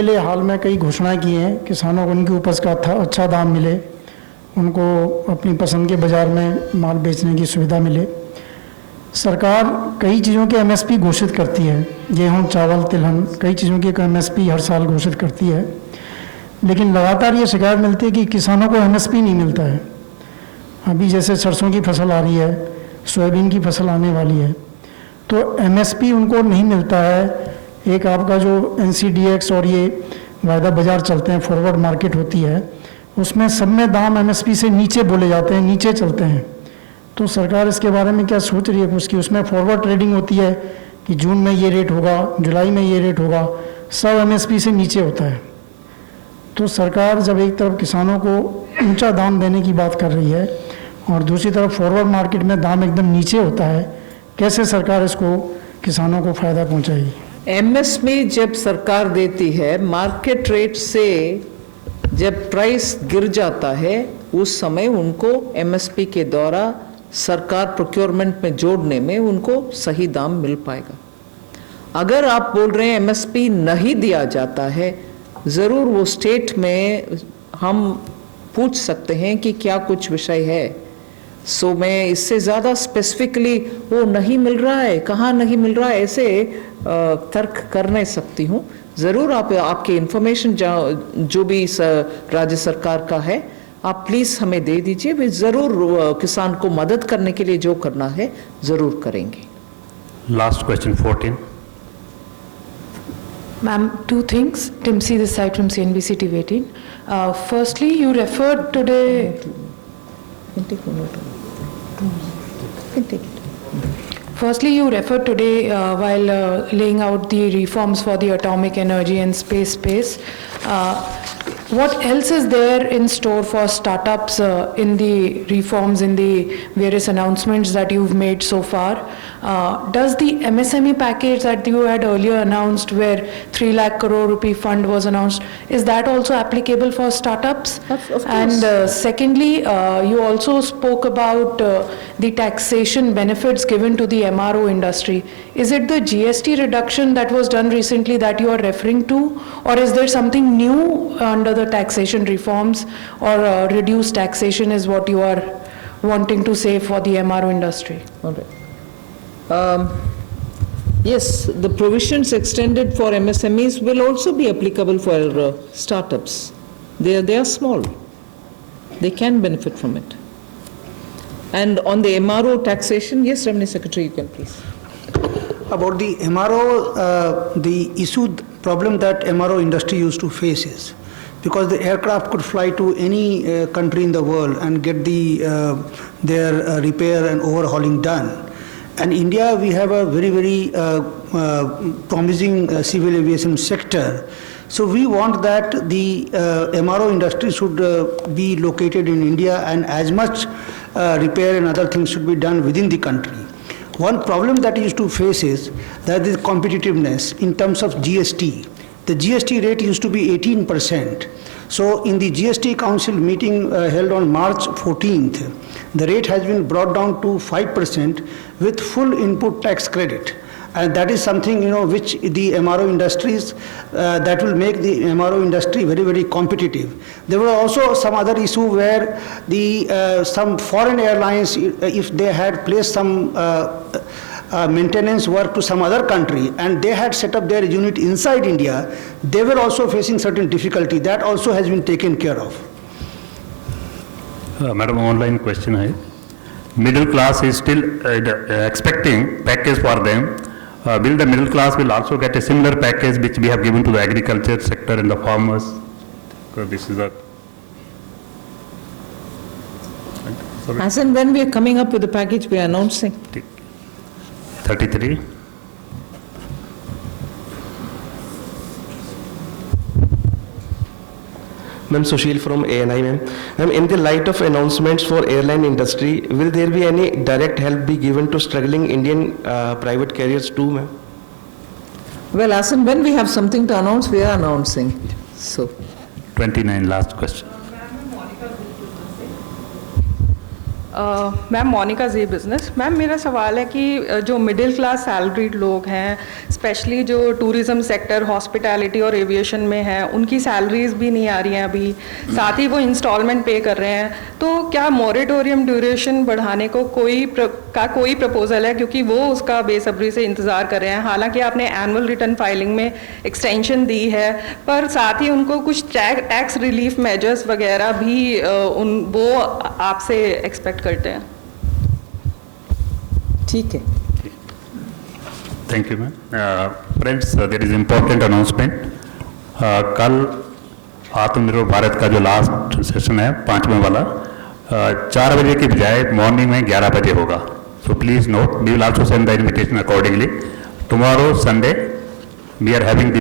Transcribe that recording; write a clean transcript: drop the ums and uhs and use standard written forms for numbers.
पहले हाल में कई घोषणाएं की हैं, किसानों को उनकी उपज का अच्छा दाम मिले, उनको अपनी पसंद के बाज़ार में माल बेचने की सुविधा मिले। सरकार कई चीज़ों के एमएसपी घोषित करती है, गेहूं, चावल, तिलहन, कई चीज़ों की एमएसपी हर साल घोषित करती है, लेकिन लगातार ये शिकायत मिलती है कि किसानों को एमएसपी नहीं मिलता है। अभी जैसे सरसों की फसल आ रही है, सोयाबीन की फसल आने वाली है, तो एमएसपी उनको नहीं मिलता है। एक आपका जो एनसीडीएक्स और ये वायदा बाज़ार चलते हैं, फॉरवर्ड मार्केट होती है, उसमें सब में दाम एमएसपी से नीचे बोले जाते हैं, नीचे चलते हैं। तो सरकार इसके बारे में क्या सोच रही है कुछ, कि उसमें फॉरवर्ड ट्रेडिंग होती है कि जून में ये रेट होगा, जुलाई में ये रेट होगा, सब एमएसपी से नीचे होता है। तो सरकार जब एक तरफ किसानों को ऊंचा दाम देने की बात कर रही है और दूसरी तरफ फॉरवर्ड मार्केट में दाम एकदम नीचे होता है, कैसे सरकार इसको किसानों को फ़ायदा पहुंचाएगी? एमएसपी जब सरकार देती है, मार्केट रेट से जब प्राइस गिर जाता है, उस समय उनको एमएसपी के द्वारा सरकार प्रोक्योरमेंट में जोड़ने में उनको सही दाम मिल पाएगा। अगर आप बोल रहे हैं एमएसपी नहीं दिया जाता है, ज़रूर वो स्टेट में हम पूछ सकते हैं कि क्या कुछ विषय है। सो मैं इससे ज़्यादा स्पेसिफिकली वो नहीं मिल रहा है, कहाँ नहीं मिल रहा है, ऐसे तर्क कर नहीं सकती हूँ। ज़रूर आपके इन्फॉर्मेशन जो भी राज्य सरकार का है, आप प्लीज़ हमें दे दीजिए। वे ज़रूर किसान को मदद करने के लिए जो करना है ज़रूर करेंगे। Last question 14. Ma'am, two things. Timsi this side from CNBC TV 18. Firstly, you referred today. Firstly, you referred today while laying out the reforms for the atomic energy and space. What else is there in store for startups in the reforms, in the various announcements that you've made so far? Does the MSME package that you had earlier announced, where 3 lakh crore rupee fund was announced, is that also applicable for startups? Of course. And secondly, you also spoke about the taxation benefits given to the MRO industry. Is it the GST reduction that was done recently that you are referring to, or is there something new under the taxation reforms, or reduced taxation is what you are wanting to say for the MRO industry? All right. Yes, the provisions extended for MSMEs will also be applicable for startups. They are small. They can benefit from it. And on the MRO taxation, yes, Revenue Secretary, you can please. About the MRO, the problem that MRO industry used to face is because the aircraft could fly to any country in the world and get their repair and overhauling done. And India, we have a very promising civil aviation sector. So we want that the MRO industry should be located in India, and as much repair and other things should be done within the country. One problem that used to face is that the competitiveness in terms of GST. The GST rate used to be 18%. So in the GST Council meeting held on March 14th, the rate has been brought down to 5% with full input tax credit. And that is something, which the MRO industries, that will make the MRO industry very competitive. There were also some other issue where some foreign airlines, if they had placed some maintenance work to some other country and they had set up their unit inside India, they were also facing certain difficulty. That also has been taken care of. Madam, online question है. Middle class is still expecting package for them. Will the middle class will also get a similar package which we have given to the agriculture sector and the farmers? This is a. As and when we are coming up with the package, we are announcing. 33. Ma'am, Sushil from ANI, ma'am. Ma'am, in the light of announcements for airline industry, will there be any direct help be given to struggling Indian private carriers too, ma'am? Well, as and when we have something to announce, we are announcing. So, 29, last question. Ma'am Monika ji business. Ma'am मेरा सवाल है कि जो middle class salaried लोग हैं, specially जो tourism sector, hospitality और aviation में हैं, उनकी सैलरीज भी नहीं आ रही हैं अभी, साथ ही वो इंस्टॉलमेंट पे कर रहे हैं। तो क्या मॉरेटोरियम ड्यूरेशन बढ़ाने को कोई प्रपोजल है, क्योंकि वो उसका बेसब्री से इंतज़ार कर रहे हैं। हालांकि आपने एनुअल रिटर्न फाइलिंग में एक्सटेंशन दी है, पर साथ ही उनको कुछ टैक्स रिलीफ मेजर्स वगैरह भी वो आपसे एक्सपेक्ट करते हैं। ठीक है। Thank you ma'am. Friends, there is important announcement. कल आत्मनिर्भर भारत का जो लास्ट सेशन है 5वें वाला 4 बजे के बजाय मॉर्निंग में 11 बजे होगा। So please note, we will also send the invitation accordingly. Tomorrow Sunday we are having